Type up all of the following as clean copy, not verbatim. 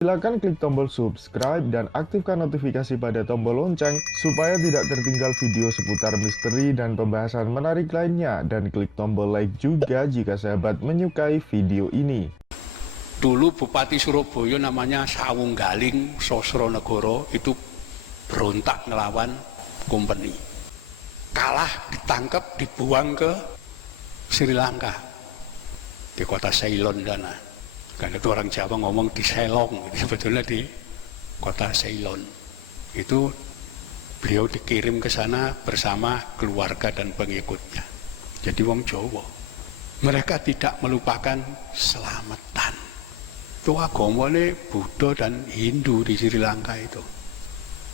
Silakan klik tombol subscribe dan aktifkan notifikasi pada tombol lonceng supaya tidak tertinggal video seputar misteri dan pembahasan menarik lainnya, dan klik tombol like juga jika sahabat menyukai video ini. Dulu Bupati Surabaya namanya Sawunggaling Sosronegoro itu berontak ngelawan company. Kalah, ditangkap, dibuang ke Sri Lanka, di kota Ceylon sana. Karena itu orang Jawa ngomong di Selong, sebetulnya di kota Ceylon. Itu beliau dikirim ke sana bersama keluarga dan pengikutnya. Jadi wong Jawa, mereka tidak melupakan selamatan. Itu agamanya Buddha dan Hindu di Sri Lanka itu.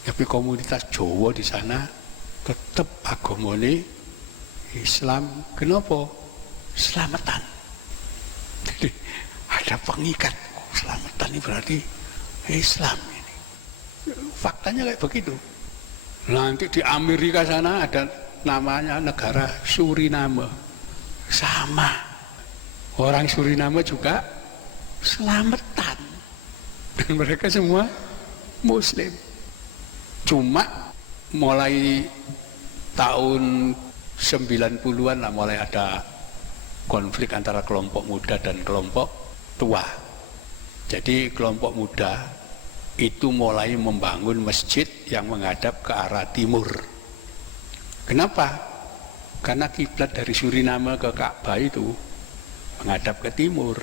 Tapi komunitas Jawa di sana tetap agamanya Islam. Kenapa? Selamatan. Jadi ada pengikat, selamatan ini berarti Islam ini. Faktanya kayak begitu. Nanti di Amerika sana ada namanya negara Suriname. Sama. Orang Suriname juga selamatan. Dan mereka semua Muslim. Cuma mulai tahun 90-an lah mulai ada konflik antara kelompok muda dan kelompok tua. Jadi kelompok muda itu mulai membangun masjid yang menghadap ke arah timur. Kenapa? Karena kiblat dari Suriname ke Ka'bah itu menghadap ke timur.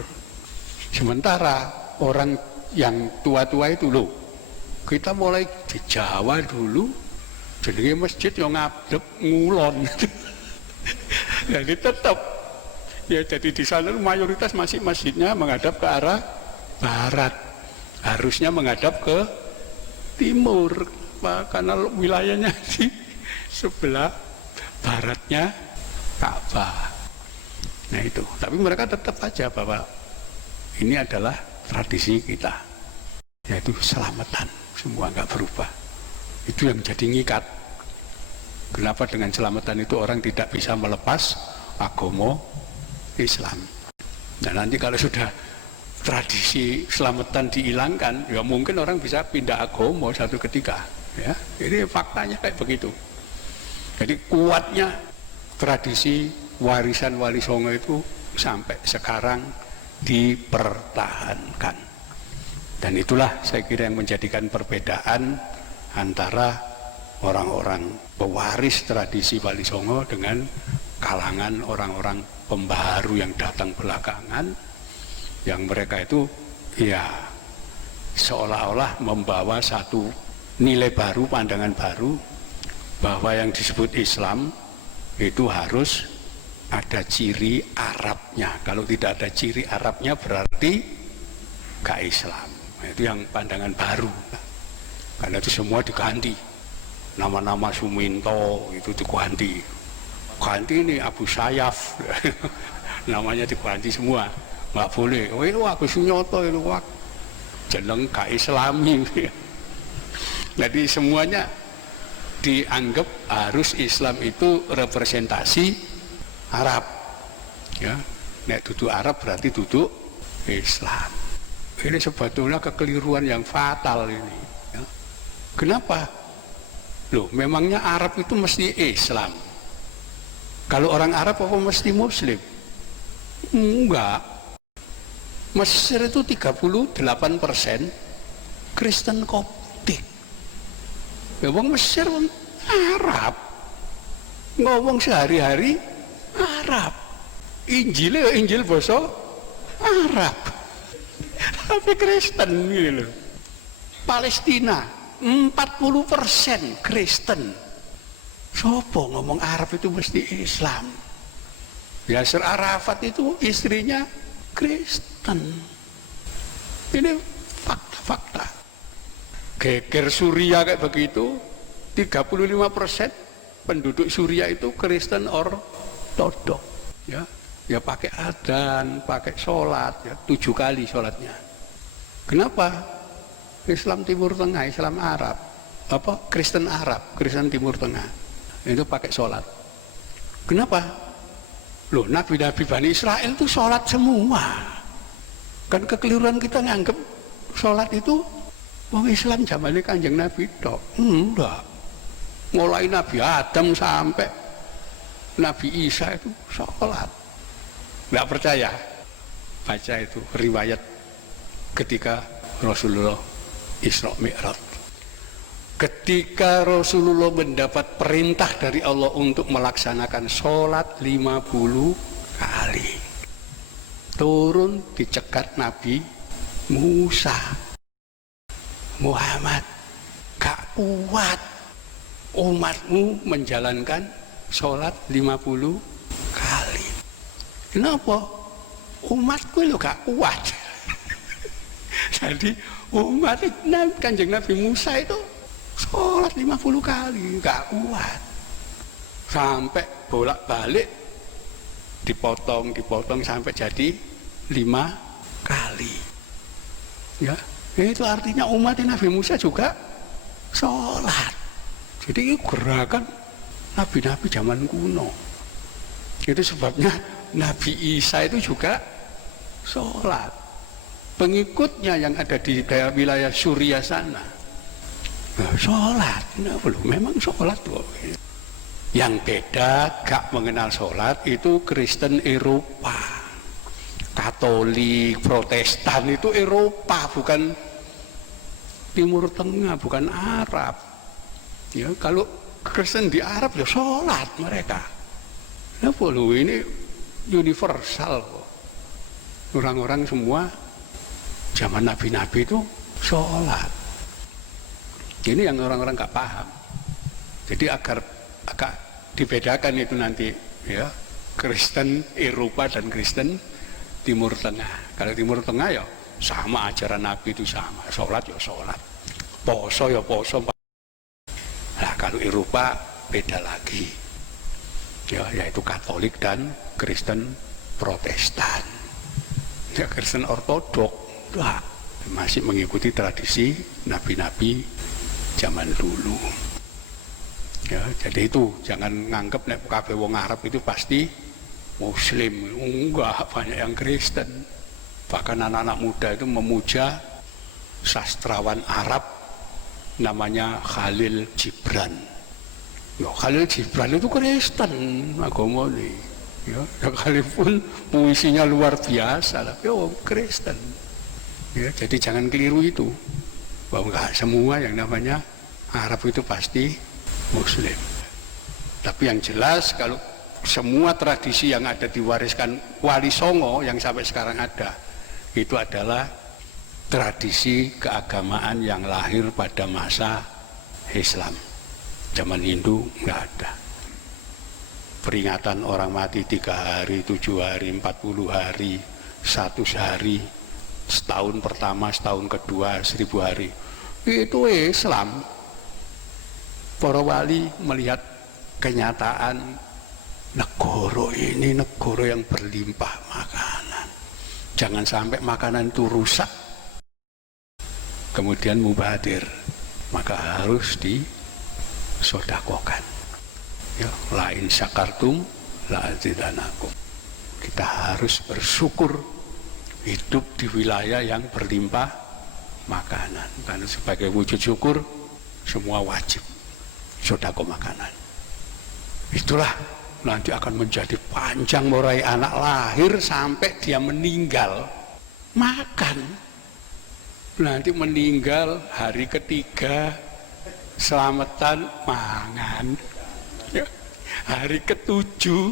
Sementara orang yang tua-tua itu loh, kita mulai di Jawa dulu, jadi masjid yang ngadep ngulon. Jadi tetap ya, jadi di sana mayoritas masih masjidnya menghadap ke arah barat, harusnya menghadap ke timur, karena wilayahnya di sebelah baratnya Ka'bah. Nah itu, tapi mereka tetap aja bahwa ini adalah tradisi kita, yaitu selamatan, semua nggak berubah. Itu yang jadi ngikat. Kenapa dengan selamatan itu orang tidak bisa melepas agama Islam. Nah nanti kalau sudah tradisi selamatan dihilangkan, ya mungkin orang bisa pindah agama satu ketika. Ya, ini faktanya kayak begitu. Jadi kuatnya tradisi warisan Wali Songo itu sampai sekarang dipertahankan. Dan itulah saya kira yang menjadikan perbedaan antara orang-orang pewaris tradisi Wali Songo dengan kalangan orang-orang pembaharu yang datang belakangan, yang mereka itu ya seolah-olah membawa satu nilai baru, pandangan baru, bahwa yang disebut Islam itu harus ada ciri Arabnya. Kalau tidak ada ciri Arabnya berarti gak Islam. Itu yang pandangan baru. Karena itu semua diganti. Nama-nama Suminto itu diganti. Ganti ini Abu Sayyaf. Namanya diganti semua. Nggak boleh. Oh itu Agus Sunyoto itu jeneng gak Islami. Jadi semuanya dianggap harus Islam itu representasi Arab. Ya, nek duduk Arab berarti duduk Islam. Ini sebetulnya kekeliruan yang fatal ini. Ya. Kenapa? Loh, memangnya Arab itu mesti Islam? Kalau orang Arab apa mesti Muslim? Enggak. Mesir itu 38% Kristen Koptik. Ya wong Mesir wong Arab. Ngomong sehari-hari Arab. Injilnya Injil basa Arab. Tapi Kristen gitu loh. Palestina 40% Kristen. Sopo ngomong Arab itu mesti Islam. Yasser Arafat itu istrinya Kristen. Ini fakta-fakta. Geger Suria kayak begitu, 35% penduduk Suria itu Kristen Ortodok. Ya, ya pakai adzan, pakai sholat, ya 7 kali sholatnya. Kenapa? Islam Timur Tengah, Islam Arab, apa Kristen Arab, Kristen Timur Tengah itu pakai sholat. Kenapa? Loh, Nabi-Nabi Bani Israel itu sholat semua. Kan kekeliruan kita nganggep sholat itu wong Islam zamannya Kanjeng Nabi tok. Enggak. Mulai Nabi Adam sampai Nabi Isa itu sholat. Enggak percaya? Baca itu riwayat ketika Rasulullah Isra Mi'raj. Ketika Rasulullah mendapat perintah dari Allah untuk melaksanakan sholat 50 kali, turun dicegat Nabi Musa. Muhammad, gak kuat umatmu menjalankan sholat 50 kali. Kenapa? Umatku lo gak kuat. Jadi umat Kanjeng Nabi Musa itu sholat 50 kali, gak kuat. Sampai bolak-balik dipotong sampai jadi 5 kali. Ya, itu artinya umat Nabi Musa juga sholat. Jadi gerakan nabi-nabi zaman kuno. Itu sebabnya Nabi Isa itu juga sholat. Pengikutnya yang ada di daerah wilayah Suriah sana, sholat. Nah, memang sholat loh. Yang beda gak mengenal sholat itu Kristen Eropa, Katolik, Protestan itu Eropa, bukan Timur Tengah, bukan Arab. Ya, kalau Kristen di Arab ya sholat mereka. Nah, ini universal. Orang-orang semua zaman nabi-nabi itu sholat. Ini yang orang-orang gak paham. Jadi agak dibedakan itu nanti, ya, Kristen Eropa dan Kristen Timur Tengah. Kalau Timur Tengah ya sama, ajaran Nabi itu sama, sholat ya sholat, poso ya poso. Nah, kalau Eropa beda lagi, ya, yaitu Katolik dan Kristen Protestan. Ya, Kristen Ortodok lah, masih mengikuti tradisi nabi-nabi zaman dulu. Ya, jadi itu jangan nganggep nek kabeh wong Arab itu pasti Muslim. Enggak, banyak yang Kristen. Bahkan anak-anak muda itu memuja sastrawan Arab namanya Khalil Gibran. Ya, Khalil Gibran itu Kristen agama ini. Ya, sekalipun puisinya luar biasa, tapi Kristen. Ya, jadi jangan keliru itu. Bahwa enggak semua yang namanya Arab itu pasti Muslim. Tapi yang jelas kalau semua tradisi yang ada diwariskan Wali Songo yang sampai sekarang ada, itu adalah tradisi keagamaan yang lahir pada masa Islam. Zaman Hindu nggak ada. Peringatan orang mati 3 hari, 7 hari, 40 hari, 100 hari, setahun pertama, setahun kedua, 1000 hari. Itu Islam. Para wali melihat kenyataan negara ini negara yang berlimpah makanan. Jangan sampai makanan itu rusak kemudian mubadir, maka harus disodakokan. Ya, lain syakartum la azidanakum. Kita harus bersyukur hidup di wilayah yang berlimpah makanan. Karena sebagai wujud syukur semua wajib sedekah makanan. Itulah nanti akan menjadi panjang mulai anak lahir sampai dia meninggal makan. Nanti meninggal hari ketiga selamatan mangan. Ya. Hari ke-7,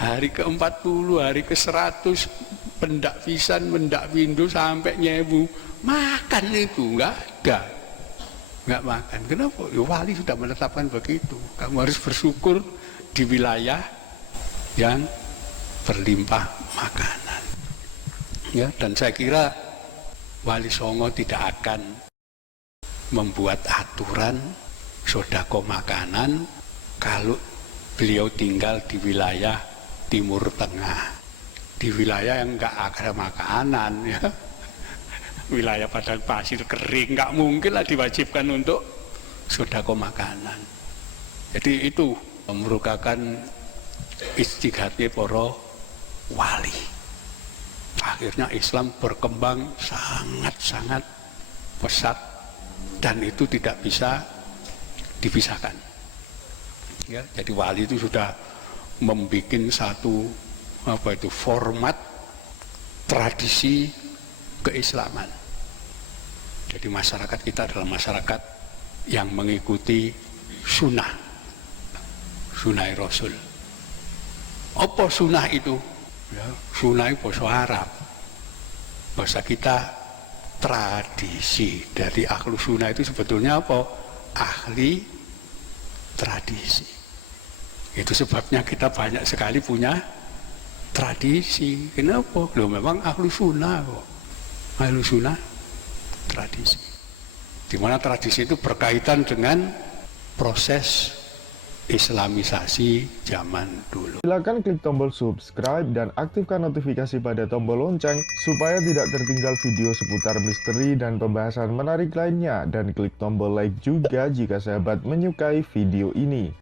hari ke-40, hari ke-100 pendak pisan, pendak pindu sampai nyewu makan itu enggak ada. Enggak makan. Kenapa? Ya, wali sudah menetapkan begitu. Kamu harus bersyukur di wilayah yang berlimpah makanan. Ya, dan saya kira Wali Songo tidak akan membuat aturan sedekah makanan kalau beliau tinggal di wilayah Timur Tengah, di wilayah yang enggak ada makanan, ya. Wilayah padang pasir kering, nggak mungkin lah diwajibkan untuk sedekah makanan. Jadi itu merupakan istihadnya para wali. akhirnya Islam berkembang sangat-sangat pesat dan itu tidak bisa dipisahkan. Ya, jadi wali itu sudah membuat satu format tradisi keislaman. Jadi masyarakat kita adalah masyarakat yang mengikuti sunnah Rasul. Apa sunnah itu? Ya, sunnah itu bahasa Arab. Bahasa kita tradisi. Dari ahlu sunnah itu sebetulnya apa? Ahli tradisi. Itu sebabnya kita banyak sekali punya tradisi. Kenapa? Loh memang ahlu sunnah kok. Ahlu sunnah tradisi. Di mana tradisi itu berkaitan dengan proses Islamisasi zaman dulu. Silakan klik tombol subscribe dan aktifkan notifikasi pada tombol lonceng supaya tidak tertinggal video seputar misteri dan pembahasan menarik lainnya, dan klik tombol like juga jika sahabat menyukai video ini.